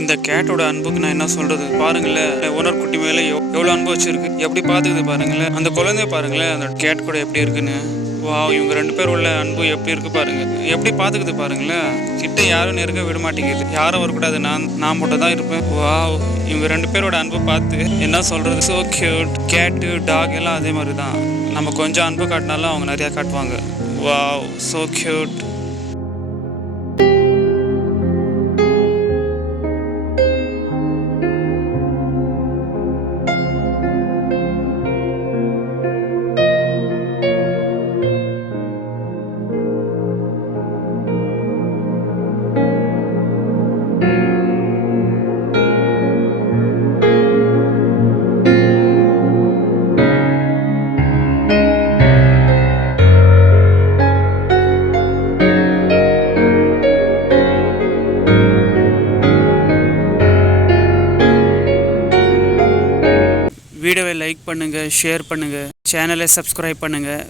இந்த கேட்டோட அன்புக்கு நான் என்ன சொல்றது பாருங்களேன். ஓனர் குட்டி மேல எவ்வளவு அன்பு வச்சிருக்கு, எப்படி பாத்துக்குது பாருங்களேன். அந்த குழந்தைய பாருங்களேன், அந்த கேட் கூட எப்படி இருக்குன்னு. வாவ், இவங்க 2 பேர் உள்ள அன்பு எப்படி இருக்கு பாருங்க, எப்படி பாத்துக்குது பாருங்களேன். கிட்ட யாரும் நெருங்க விட மாட்டேங்குது, யாரும் வரக்கூடாது, நான் மட்டும் தான் இருப்பேன். வாவ், இவங்க 2 பேரோட அன்பு பார்த்து என்ன சொல்றது, சோ கியூட். கேட்டு டாக் எல்லாம் அதே மாதிரி தான், நம்ம கொஞ்சம் அன்பு காட்டினாலும் அவங்க நிறைய காட்டுவாங்க. Wow, so cute. வீடியோவை லைக் பண்ணுங்கள், ஷேர் பண்ணுங்கள், சேனலை சப்ஸ்கிரைப் பண்ணுங்கள்.